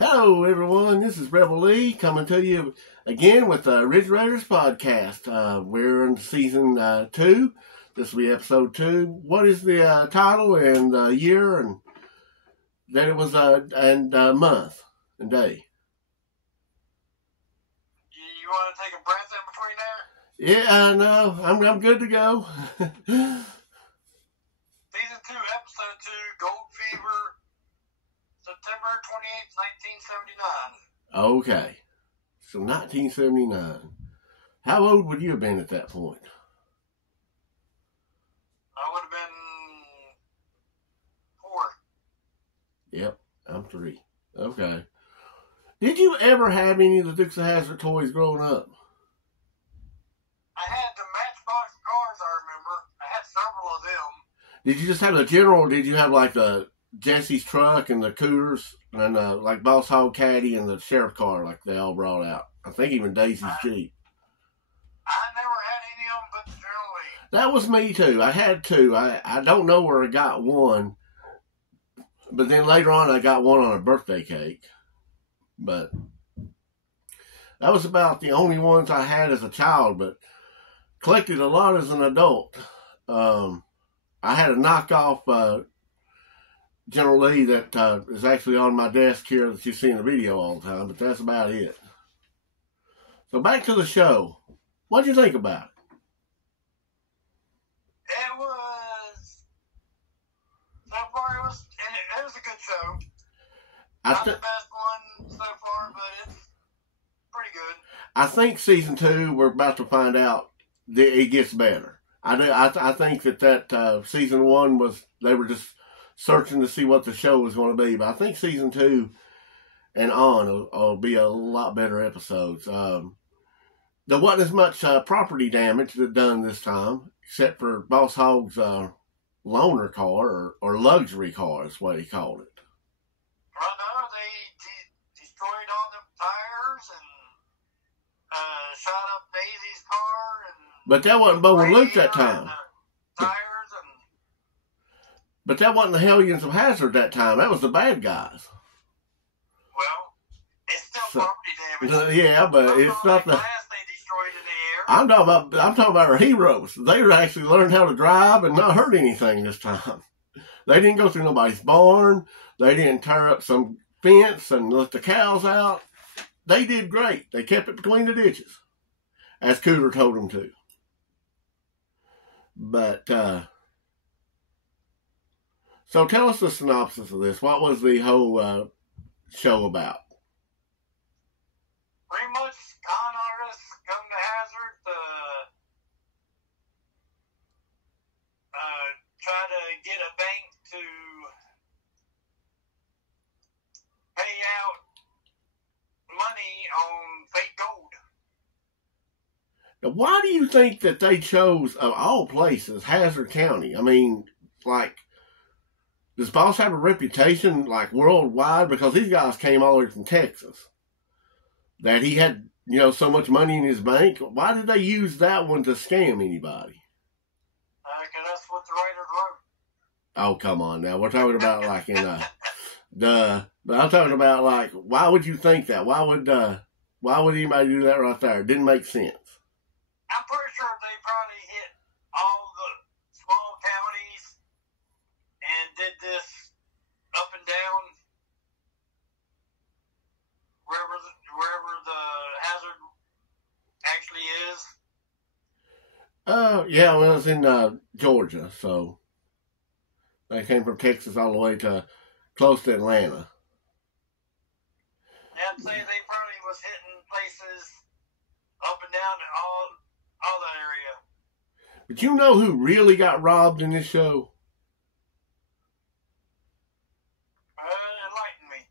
Hello, everyone. This is Rebel Lee coming to you again with the Ridge Raiders podcast. We're in season 2. This will be episode 2. What is the title and year and that it was and month and day? You want to take a breath in between there? Yeah, no, I'm good to go. Season 2, episode 2, Gold Fever, September 28th, 1979. Okay, so 1979. How old would you have been at that point? I would have been 4. Yep, I'm 3. Okay. Did you ever have any of the Dukes of Hazzard toys growing up? I had the Matchbox cars, I remember. I had several of them. Did you just have the general, or did you have like the Jesse's truck and the Cooters and like Boss Hog Caddy and the sheriff car like they all brought out? I think even Daisy's Jeep. I never had any of them but the General Lee. That was me too. I had 2. I don't know where I got one, but then later on I got one on a birthday cake. But that was about the only ones I had as a child, but collected a lot as an adult. I had a knockoff General Lee that is actually on my desk here that you see in the video all the time, but that's about it. So back to the show. What'd you think about it? It was, so far it was a good show. Not the best one so far, but it's pretty good. I think season 2, we're about to find out that it gets better. I think that season 1 was, they were just searching to see what the show was going to be. But I think season 2 and on will be a lot better episodes. There wasn't as much property damage done this time, except for Boss Hogg's loaner car or luxury car is what he called it. Well, no, they destroyed all the tires and shot up Daisy's car. But that wasn't Bo and Luke that time. Tires and. But that wasn't the Hellions of Hazzard that time. That was the bad guys. Well, it's still property damage. Yeah, but it's not the. Glass they destroyed in the air. I'm talking about our heroes. They actually learned how to drive and not hurt anything this time. They didn't go through nobody's barn. They didn't tear up some fence and let the cows out. They did great. They kept it between the ditches, as Cooter told them to. But, so tell us the synopsis of this. What was the whole show about? Pretty much con artists come to Hazzard to try to get a bank to pay out money on fake gold. Now, why do you think that they chose, of all places, Hazzard County? I mean, like, does Boss have a reputation, like, worldwide? Because these guys came all the way from Texas. That he had, so much money in his bank. Why did they use that one to scam anybody? Because that's what the Raiders wrote. Oh, come on now. We're talking about, like, but I'm talking about, like, why would you think that? Why would anybody do that right there? It didn't make sense. I'm pretty sure they probably hit all the small counties and did this up and down wherever the Hazzard actually is. Yeah, well, it's in Georgia, so they came from Texas all the way to close to Atlanta. I'd say they probably was hitting places up and down all that area. But you know who really got robbed in this show? Enlighten me.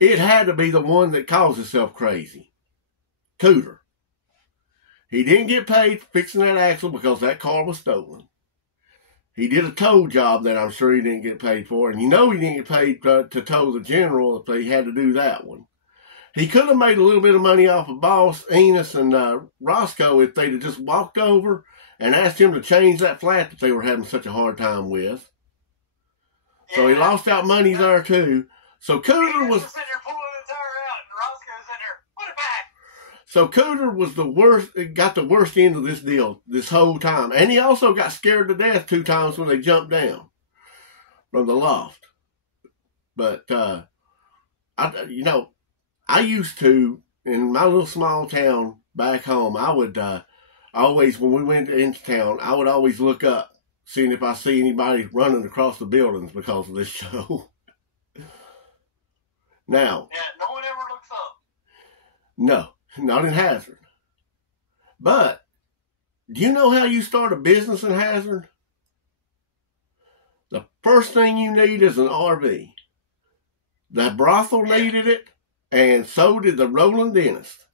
It had to be the one that calls himself crazy. Cooter. He didn't get paid for fixing that axle because that car was stolen. He did a tow job that I'm sure he didn't get paid for. And he didn't get paid to tow the General if he had to do that one. He could have made a little bit of money off of Boss, Enos, and Roscoe if they'd have just walked over and asked him to change that flat that they were having such a hard time with. So he lost out money there too. So Cooter was... Sitting there pulling So Cooter was the worst, got the worst end of this deal this whole time. And he also got scared to death 2 times when they jumped down from the loft. But, I used to, in my little small town back home, I would always, when we went into town, I would always look up, seeing if I see anybody running across the buildings because of this show. Now. Yeah, no one ever looks up. No, not in Hazard. But, do you know how you start a business in Hazard? The first thing you need is an RV. The brothel needed it, and so did the Roland Dentist.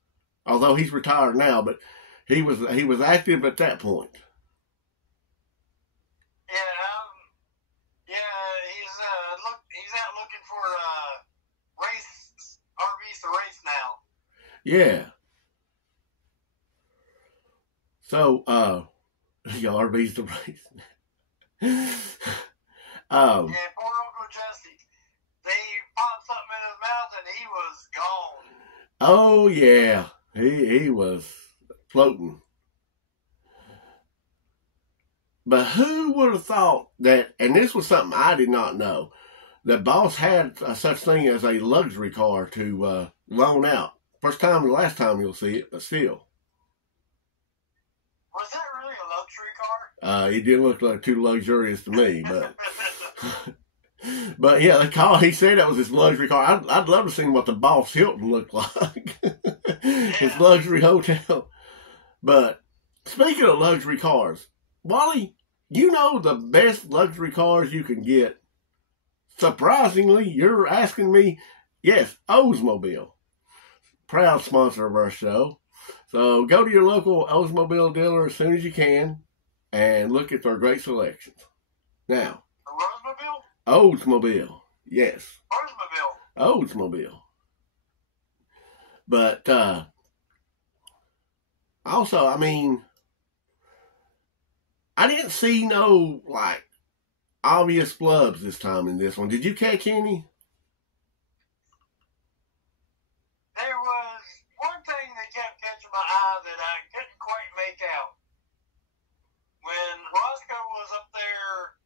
Although he's retired now, but he was active at that point. Yeah, he's out looking for race RVs to race now. Yeah. So, RVs to race. Yeah, poor Uncle Jesse. They popped something in his mouth and he was gone. Oh yeah, he was floating. But who would have thought that? And this was something I did not know. That Boss had such thing as a luxury car to loan out. First time and last time you'll see it, but still. Was that really a luxury car? It didn't look like too luxurious to me, but. But yeah, the car, he said that was his luxury car. I'd love to see what the Boss Hilton looked like. His luxury hotel. But speaking of luxury cars, Wally, you know the best luxury cars you can get. Surprisingly, you're asking me, yes, Oldsmobile. Proud sponsor of our show. So go to your local Oldsmobile dealer as soon as you can and look at their great selections. Now, Oldsmobile, yes. Oldsmobile. But also, I mean, I didn't see no obvious flubs this time in this one. Did you catch any? There was one thing that kept catching my eye that I couldn't quite make out. When Roscoe was up there,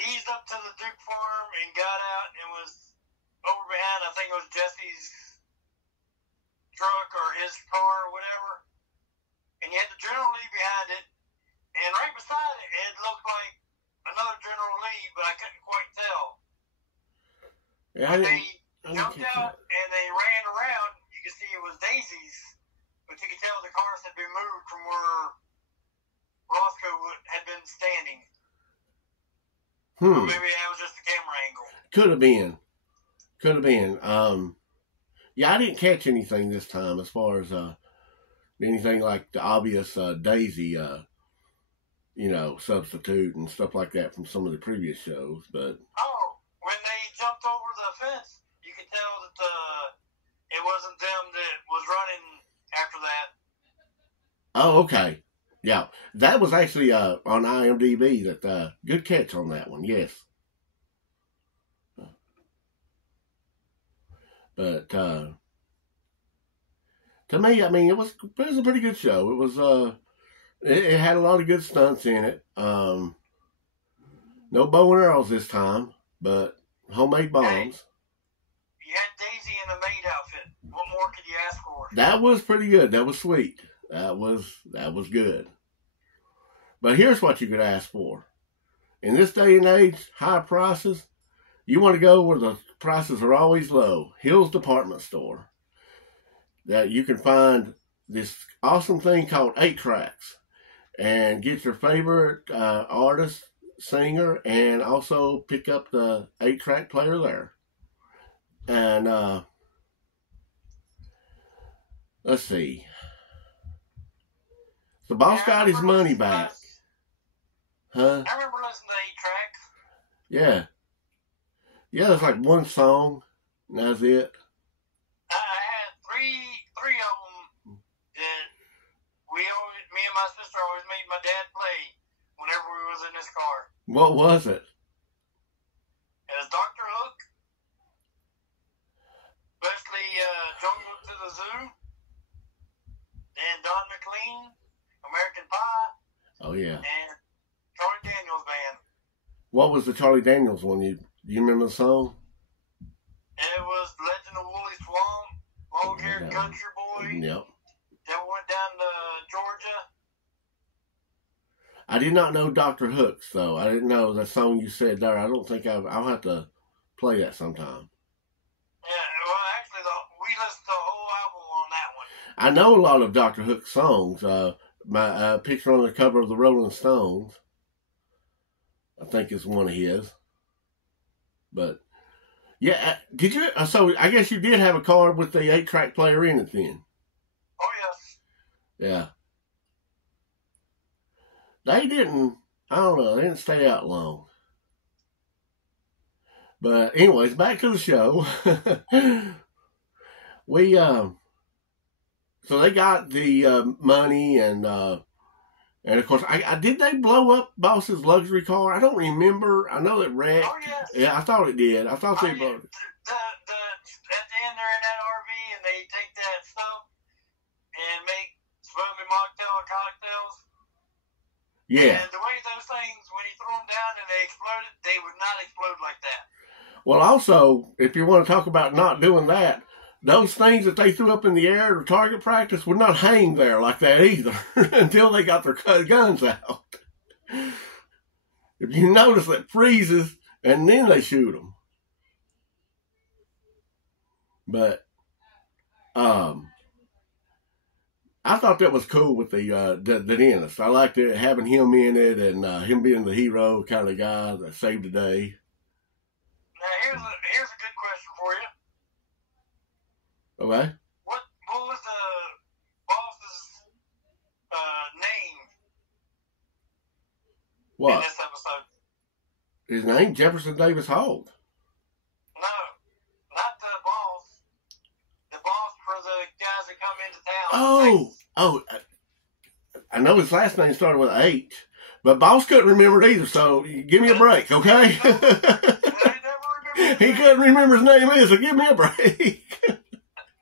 eased up to the Duke farm and got out and was over behind, I think it was Jesse's truck or his car or whatever. And you had the General Lee behind it. And right beside it, it looked like another General Lee, but I couldn't quite tell. Yeah, they jumped out and they ran around. You could see it was Daisy's, but you could tell the cars had been moved from where Roscoe had been standing. Or maybe that was just the camera angle. Could have been. Yeah, I didn't catch anything this time as far as anything like the obvious Daisy, substitute and stuff like that from some of the previous shows. But when they jumped over the fence, you could tell that it wasn't them that was running after that. Oh, okay. Yeah, that was actually on IMDb. That good catch on that one. Yes, but to me, I mean, it was a pretty good show. It was it had a lot of good stunts in it. No bow and arrows this time, but homemade bombs. Hey, you had Daisy in a maid outfit. What more could you ask for? That was pretty good. That was sweet. That was good. But here's what you could ask for. In this day and age, high prices, you want to go where the prices are always low. Hill's Department Store. That you can find this awesome thing called 8-tracks and get your favorite artist, singer, and also pick up the 8-track player there. And let's see. The boss got his money back. Huh? I remember listening to 8-tracks. Yeah. Yeah, there's like one song, and that's it. I had three of them that me and my sister always made my dad play whenever we was in his car. What was it? It was Dr. Hook, especially Jungle to the Zoo. and Don McLean, American Pie, Oh yeah. and Charlie Daniels Band. What was the Charlie Daniels one? Do you remember the song? It was Legend of Woolly Swamp, Long-Haired Country Boy. Yep. That went down to Georgia. I did not know Dr. Hooks, though. I didn't know the song you said there. I don't think I'll have to play that sometime. Yeah, well, actually, we listened to the whole album on that one. I know a lot of Dr. Hook's songs. My picture on the cover of the Rolling Stones, I think is one of his. But, yeah, did you? So, I guess you did have a car with the 8-track player in it then. Oh, yes. Yeah. They didn't, I don't know, they didn't stay out long. But anyways, back to the show. We, so they got the money and of course, did they blow up Boss's luxury car? I don't remember. I know it wrecked. Oh, yes. Yeah, I thought it did. I thought they blew it. At the end, they're in that RV and they take that stuff and make smoky mocktail cocktails. Yeah. And the way those things, when you throw them down and they exploded, they would not explode like that. Well, also, if you want to talk about not doing that, those things that they threw up in the air to target practice would not hang there like that either until they got their guns out. If you notice, it freezes and then they shoot them. But, I thought that was cool with the dentist. I liked it, having him in it and him being the hero kind of guy that saved the day. Now, here's a good question for you. Okay. What was the boss's name What? in this episode? His name? Jefferson Davis Hogg. No, not the boss. The boss for the guys that come into town. I know his last name started with an H, but Boss couldn't remember it either, so give me a break, okay? He couldn't remember his name either, so give me a break.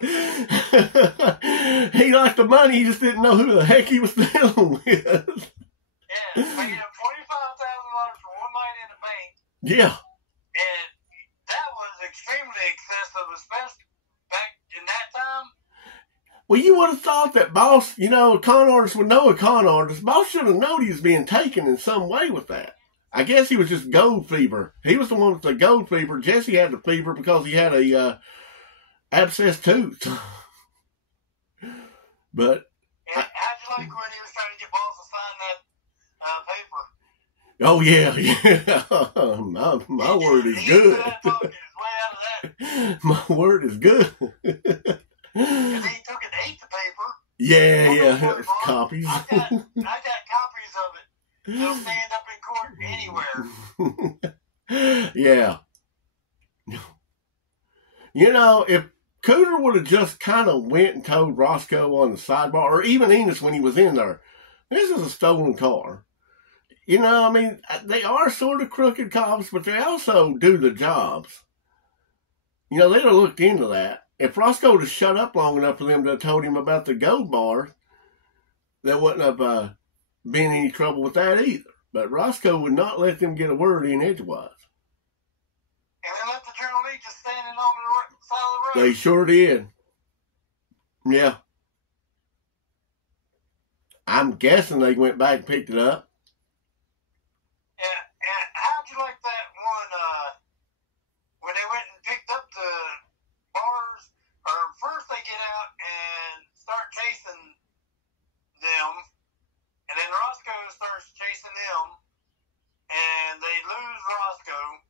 He liked the money, he just didn't know who the heck he was dealing with. Yeah, paid him $25,000 for one night in the bank. Yeah. And that was extremely excessive, especially back in that time. Well, you would have thought that Boss, a con artist would know a con artist. Boss should have known he was being taken in some way with that. I guess he was just gold fever. He was the one with the gold fever. Jesse had the fever because he had a abscessed tooth. But how'd you like when he was trying to get Boss to sign that paper? Oh yeah. My word is good. My word is good. Because he took it and ate the paper. Yeah, it was copies. I got copies of it. They'll stand up in court anywhere. Yeah. If Cooter would have just kind of went and told Roscoe on the sidebar, or even Enos when he was in there, this is a stolen car. They are sort of crooked cops, but they also do the jobs. They'd have looked into that. If Roscoe would have shut up long enough for them to have told him about the gold bar, there wouldn't have been any trouble with that either. But Roscoe would not let them get a word in edgewise. And they left the Journal League just standing on the side of the road. They sure did. Yeah. I'm guessing they went back and picked it up. Yeah. And how'd you like that one when they went and picked up the bars? Or first they get out and start chasing them. And then Roscoe starts chasing them. And they lose Roscoe.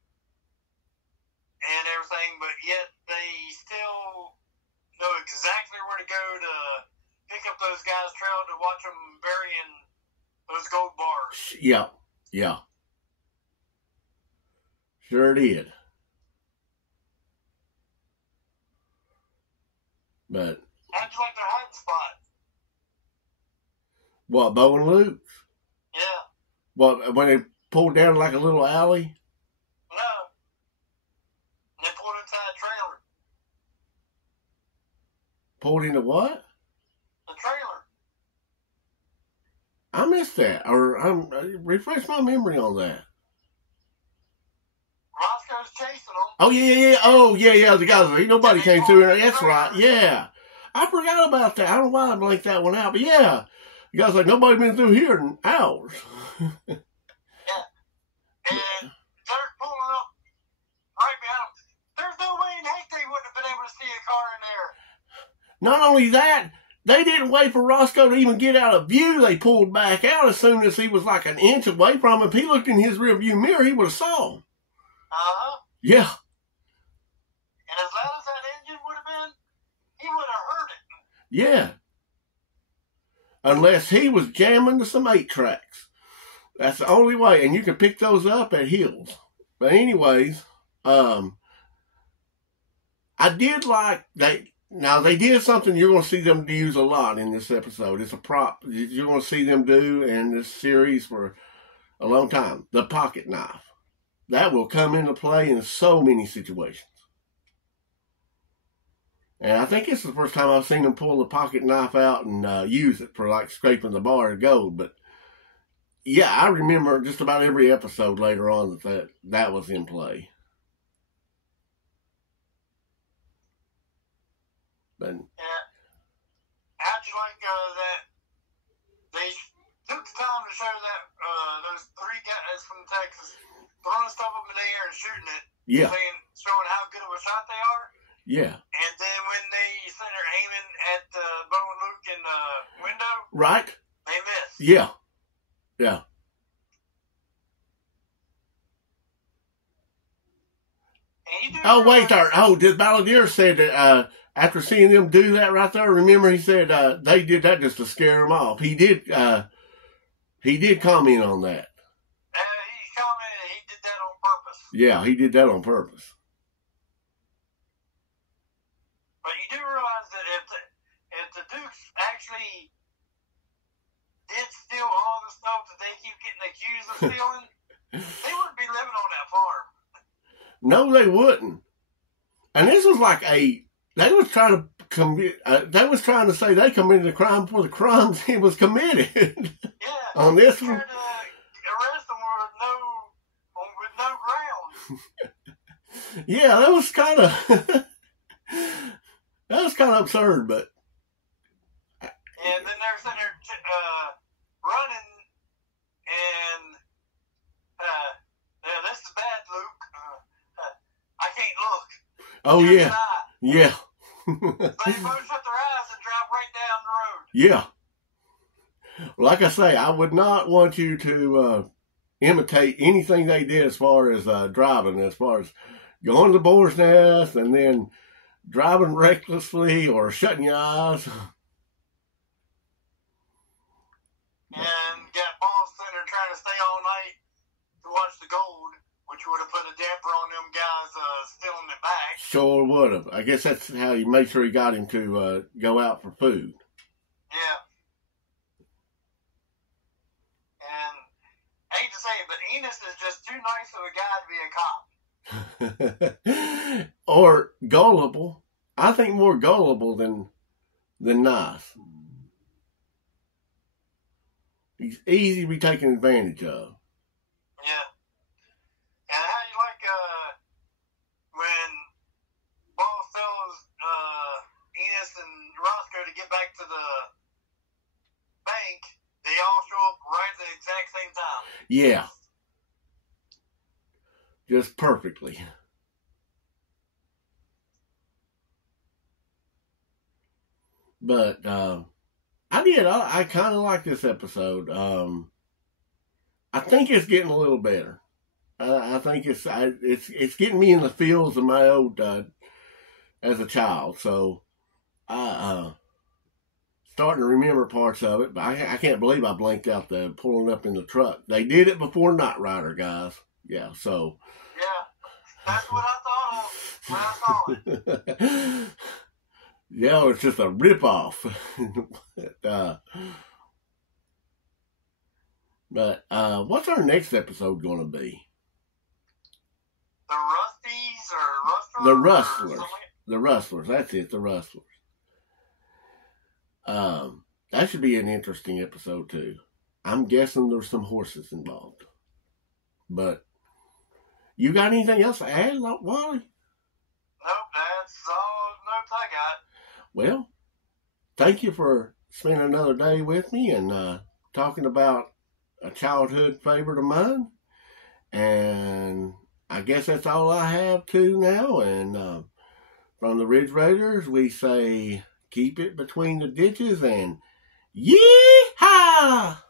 And everything, but yet they still know exactly where to go to pick up those guys' trail to watch them burying those gold bars. Yeah. Sure did. But how'd you like their hiding spot? What, Bo and Luke? Yeah. What, when they pulled down like a little alley? No. They pulled inside a trailer. Pulled into what? The trailer. I missed that, or refresh my memory on that. Roscoe's chasing them. Oh yeah. The guys, ain't nobody came through there. That's right. Yeah, I forgot about that. I don't know why I blanked that one out, but yeah, the guys like nobody been through here in hours. Yeah, and they're pulling up right behind them. There's no way in heck they wouldn't have been able to see a car in there. Not only that, they didn't wait for Roscoe to even get out of view. They pulled back out as soon as he was like an inch away from him. If he looked in his rear view mirror, he would have saw him. Yeah. And as loud as that engine would have been, he would have heard it. Yeah. Unless he was jamming to some 8-tracks. That's the only way. And you can pick those up at Hills. But anyways, I did like now they did something you're going to see them use a lot in this episode. It's a prop you're going to see them do in this series for a long time. The pocket knife. That will come into play in so many situations. And I think it's the first time I've seen them pull the pocket knife out and use it for like scraping the bar of gold. But yeah, I remember just about every episode later on that was in play. But yeah. How'd you like that? They took the time to show that those 3 guys from Texas throwing stuff up in the air and shooting it. Yeah. Showing how good of a shot they are. Yeah. And then when they said they're aiming at Bo and Luke in the window. Right. They missed. Yeah. Yeah. Oh, wait there. Oh, Balladeer said that after seeing them do that right there, remember he said they did that just to scare him off. He did comment on that. He commented he did that on purpose. Yeah, he did that on purpose. But you do realize that if the Dukes actually did steal all the stuff that they keep getting accused of stealing, they wouldn't be living on that farm. No, they wouldn't. And this was like they was trying to commit. They was trying to say they committed a crime before the crime was committed. Yeah. On this one. Tried to arrest them with no ground. Yeah, that was kind of absurd, but. And then they're sitting there running, and this is bad, Luke. I can't look. Oh, yeah. Yeah. They both shut their eyes and drive right down the road. Yeah. Like I say, I would not want you to imitate anything they did as far as driving, as far as going to the boar's nest and then driving recklessly or shutting your eyes. And got balls sitting there trying to stay all night to watch the gold, which would have put a damper on them guys stealing it back. Sure would have. I guess that's how he made sure he got him to go out for food. Yeah. And I hate to say it, but Enos is just too nice of a guy to be a cop. Or gullible. I think more gullible than nice. He's easy to be taken advantage of. Yeah. And how you like when Boss tells Enos and Roscoe to get back to the bank, they all show up right at the exact same time. Yeah. Just perfectly. But I kind of like this episode. I think it's getting a little better. I think it's getting me in the feels of my old as a child. So I starting to remember parts of it, but I can't believe I blanked out the pulling up in the truck. They did it before Knight Rider, guys. Yeah, so. Yeah, that's what I thought of when I saw it. Yeah, it's just a ripoff. But what's our next episode going to be? The Rusties or Rustlers? The Rustlers. The Rustlers. That's it. The Rustlers. That should be an interesting episode too. I'm guessing there's some horses involved. But you got anything else to add, Wally? Nope, that's all notes I got. Well, thank you for spending another day with me and talking about a childhood favorite of mine. And I guess that's all I have to now. And from the Ridge Raiders, we say keep it between the ditches and yee-haw!